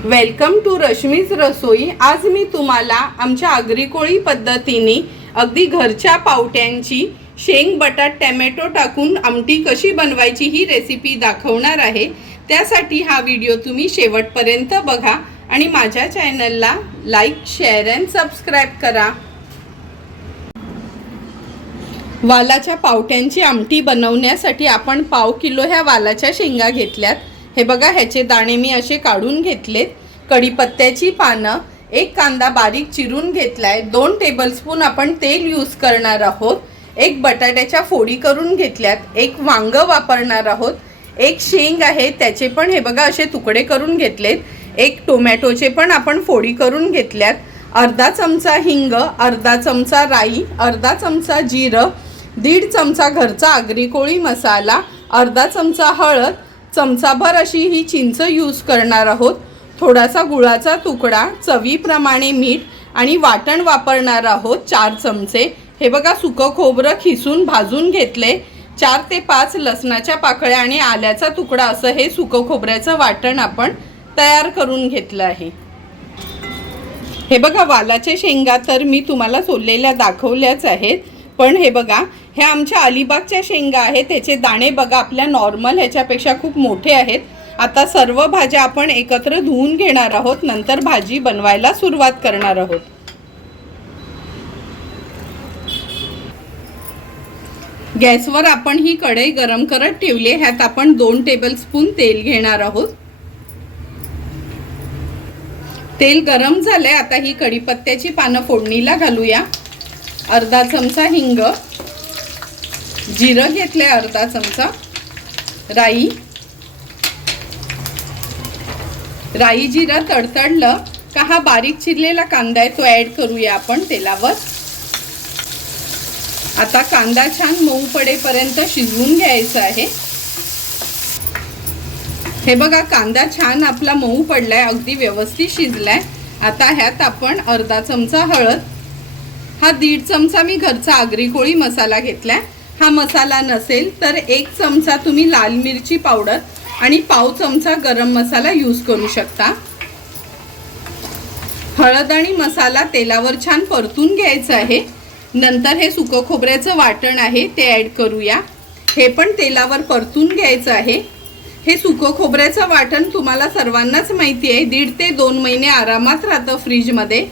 Welcome to Rashmi's रसोई आज मी तुम्हाला आमच्या आगरीकोळी पद्धतीने अगदी घरच्या पावट्यांची शेंग बटाट टॅमॅटो टाकून आमटी कशी बनवायची ही रेसिपी दाखवणार आहे. त्यासाठी हा व्हिडिओ तुम्ही शेवटपर्यंत बघा आणि माझ्या चॅनलला लाईक शेअर अँड सबस्क्राईब करा. वालाच्या पावट्यांची आमटी बनवण्यासाठी आपण पाव किलो ह्या वालाच्या शेंगा घेतल्यात. हे बघा ह्याचे दाणे मी असे काढून घेतलेत. कढीपत्त्याची पानं एक कांदा बारीक चिरून घेतलाय. दोन टेबलस्पून आपण तेल यूज करणार आहोत. एक बटाट्याच्या फोडी करून घेतल्यात. एक वांग वापरणार आहोत. एक शेंग आहे त्याचे पण हे बघा असे तुकडे करून घेतलेत. एक टोमॅटोचे पण आपण फोडी करून घेतल्यात. अर्धा चमचा हिंग अर्धा चमचा राई अर्धा चमचा जिरं दीड चमचा घरचा आगरी कोळी मसाला अर्धा चमचा हळद चमचाभर अशी ही चिंच यूज करणार आहोत. थोडासा गुळाचा तुकडा चवीप्रमाणे मीठ आणि वाटण वापरणार आहोत चार चमचे. हे बघा सुकं खोबरं खिसून भाजून घेतले. चार ते पाच लसणाच्या पाकळ्या आणि आल्याचा तुकडा असं हे सुकं खोबऱ्याचं वाटण आपण तयार करून घेतलं आहे. हे बघा वालाचे शेंगा तर मी तुम्हाला सोललेल्या दाखवल्याच आहेत. पण हे बघा ह्या आमच्या अलिबागच्या शेंगा आहेत. त्याचे दाणे बघा आपल्या नॉर्मल ह्याच्यापेक्षा खूप मोठे आहेत. आता सर्व भाज्या आपण एकत्र धुवून घेणार आहोत. नंतर भाजी बनवायला सुरुवात करणार आहोत. गॅसवर आपण ही कढई गरम करत ठेवली ह्यात आपण दोन टेबलस्पून तेल घेणार आहोत. तेल गरम झालंय. आता ही कढीपत्त्याची पानं फोडणीला घालूया. अर्धा चमचा हिंग. जिरं घेतले अर्धा चमचा. राई. राई जिरं तडतडलं का हा बारीक चिरलेला कांदा आहे तो ॲड करूया आपण तेलावर. आता कांदा छान मऊ पडेपर्यंत शिजवून घ्यायचा आहे. हे बघा कांदा छान आपला मऊ पडलाय अगदी व्यवस्थित शिजलाय. आता ह्यात आपण अर्धा चमचा हळद. हा दीड चमचा मी घरचा आगरी कोळी मसाला घेतलाय. हा मसाला नसेल तर एक चमचा तुम्ही लाल मिरची पावडर आणि पाव चमचा गरम मसाला यूज करू शकता. हळद आणि मसाला तेलावर छान परतून घ्यायचं आहे. नंतर हे सुकं खोबऱ्याचं वाटण आहे ते ॲड करूया. हे पण तेलावर परतून घ्यायचं आहे. हे सुकं खोबऱ्याचं वाटण तुम्हाला सर्वांनाच माहिती आहे दीड ते दोन महिने आरामात राहतं फ्रीजमध्ये.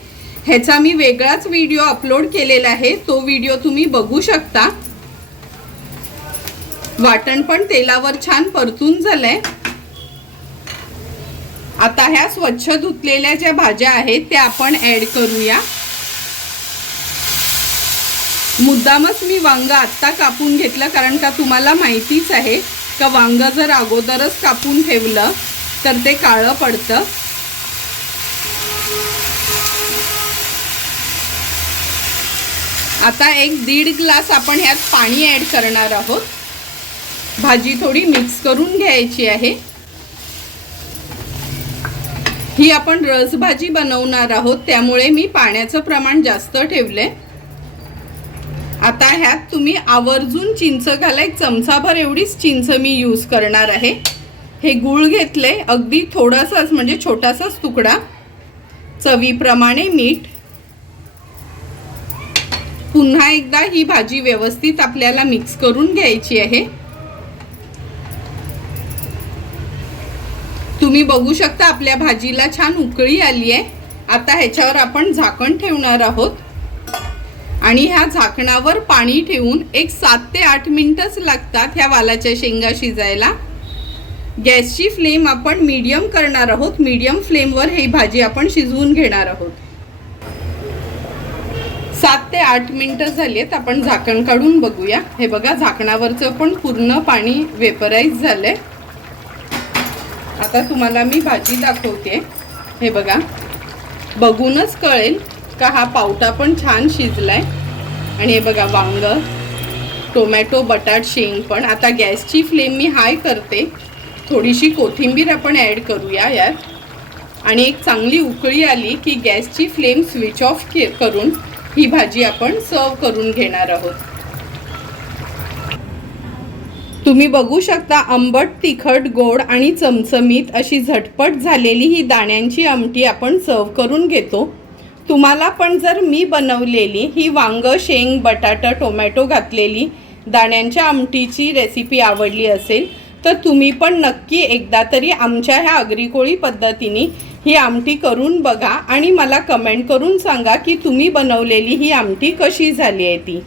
ह्याचा मी वेगळाच व्हिडिओ अपलोड केलेला आहे तो व्हिडिओ तुम्ही बघू शकता. वाटण पण तेलावर छान परतून झालंय. आता ह्या स्वच्छ धुतलेल्या ज्या भाज्या आहेत त्या आपण ऍड करूया. मुद्दामच मी वांग आत्ता कापून घेतलं कारण का तुम्हाला माहितीच आहे का वांग जर अगोदरच कापून ठेवलं तर ते काळं पडतं. आता एक दीड ग्लास आपण ह्यात पाणी ॲड करणार आहोत. भाजी थोडी मिक्स करून घ्यायची आहे. ही आपण रसभाजी बनवणार आहोत त्यामुळे मी पाण्याचं प्रमाण जास्त ठेवलंय. आता ह्यात तुम्ही आवर्जून चिंच घाला एक चमचाभर एवढीच चिंच मी यूज करणार आहे. हे गूळ घेतले अगदी थोडासाच म्हणजे छोटासाच तुकडा. चवीप्रमाणे मीठ. पुन्हा एकदा ही भाजी व्यवस्थित आपल्याला मिक्स करून घ्यायची आहे. तुम्ही बघू शकता आपल्या भाजीला छान उकळी आली आहे. आता ह्याच्यावर आपण झाकण ठेवणार आहोत. आणि ह्या झाकणावर पाणी ठेवून एक सात ते आठ मिनिटच लागतात ह्या वालाच्या शेंगा शिजायला. गॅसची फ्लेम आपण मीडियम करणार आहोत. मीडियम फ्लेमवर ही भाजी आपण शिजवून घेणार आहोत. सात ते आठ मिनिटं झाली आहेत आपण झाकण काढून बघूया. हे बघा झाकणावरचं पण पूर्ण पाणी वेपराईज झालंय. आता तुम्हाला मी भाजी दाखवते. हे बघा. बघूनच कळेल का हा पावटा पण छान शिजलाय. आणि हे बघा वांग टोमॅटो बटाट शेंग पण. आता गॅसची फ्लेम मी हाय करते. थोडीशी कोथिंबीर आपण ॲड करूया यात. आणि एक चांगली उकळी आली की गॅसची फ्लेम स्विच ऑफ के करून ही भाजी आपण सर्व करून घेणार आहोत. तुम्ही बघू शकता आंबट तिखट गोड आणि चमचमीत अशी झटपट झालेली ही दाण्यांची आमटी आपण सर्व करून घेतो. तुम्हाला पण जर मी बनवलेली ही वांगं शेंग बटाटा टोमॅटो घातलेली दाण्यांच्या आमटीची रेसिपी आवडली असेल तर तुम्ही पण नक्की एकदा तरी आमच्या ह्या अग्रिकोळी पद्धतीने ही आमटी करून बघा आणि मला कमेंट करून सांगा की तुम्ही बनवलेली ही आमटी कशी झाली आहे ती.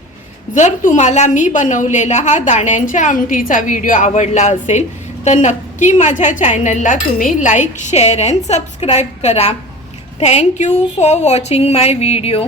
जर तुम्हाला मी बनवलेला हा दाण्यांच्या आमटीचा व्हिडिओ आवडला असेल तर नक्की माझ्या चॅनलला तुम्ही लाईक शेअर अँड सबस्क्राईब करा. Thank you for watching my video